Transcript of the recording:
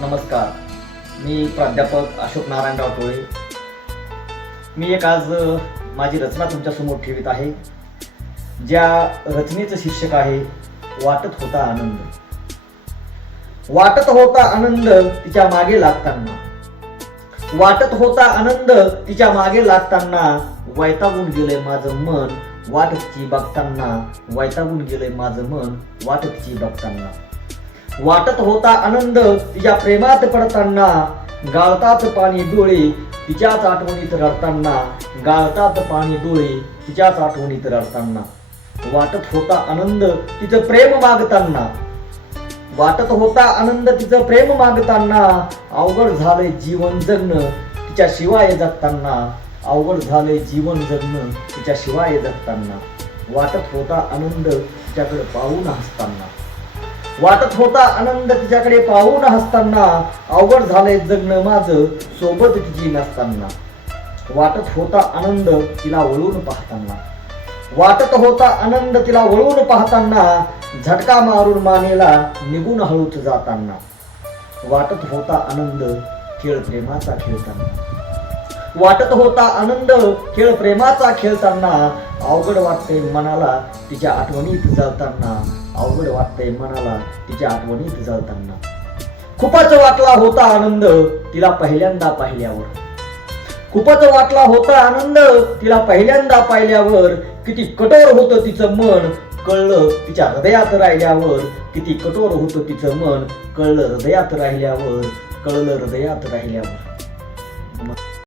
नमस्कार. मी प्राध्यापक अशोक नारायण रावटोळे. मी एक आज माझी रचना तुमच्यासमोर ठेवीत आहे, ज्या रचनेचं शीर्षक आहे वाटत होता आनंद. वाटत होता आनंद तिच्या मागे लागताना, वाटत होता आनंद तिच्या मागे लागताना, वैतागून गेलंय माझं मन वाट तिची बघताना, वैतागून गेलंय माझं मन वाट तिची बघताना. वाटत होता आनंद तिच्या प्रेमात पडताना, गाळतात पाणी डोळे तिच्याच आठवणीत रडताना, गाळतात पाणी डोळे तिच्याच आठवणीत रडताना. वाटत होता आनंद तिचं प्रेम मागताना, वाटत होता आनंद तिचं प्रेम मागताना, अवघड झालंय जीवन जगणं तिच्या शिवाय जगताना, अवघड झालंय जीवन जगणं तिच्या शिवाय जगताना. वाटत होता आनंद तिच्याकडे पाहून हसताना, वाटत होता आनंद तिच्याकडे पाहून हसताना, अवघड झालंय जगणं माझं सोबत तिची नसताना. वाटत होता आनंद तिला वळून पाहताना, वाटत होता आनंद तिला वळून पाहताना, झटका मारून मानेला निघून हळूच जाताना. वाटत होता आनंद खेळ प्रेमाचा खेळताना, वाटत होता आनंद खेळ प्रेमाचा खेळताना, अवघड वाटतंय मनाला तिच्या आठवणीत जळताना, अवघड वाटतंय मनाला तिच्या आठवणीत जळताना. खूपच वाटला होता आनंद तिला पहिल्यांदा पाहिल्यावर, खूपच वाटला होता आनंद तिला पहिल्यांदा पाहिल्यावर, किती कठोर होतं तिचं मन कळलं तिच्या हृदयात राहिल्यावर, किती कठोर होतं तिचं मन कळलं हृदयात राहिल्यावर, कळलं हृदयात राहिल्यावर.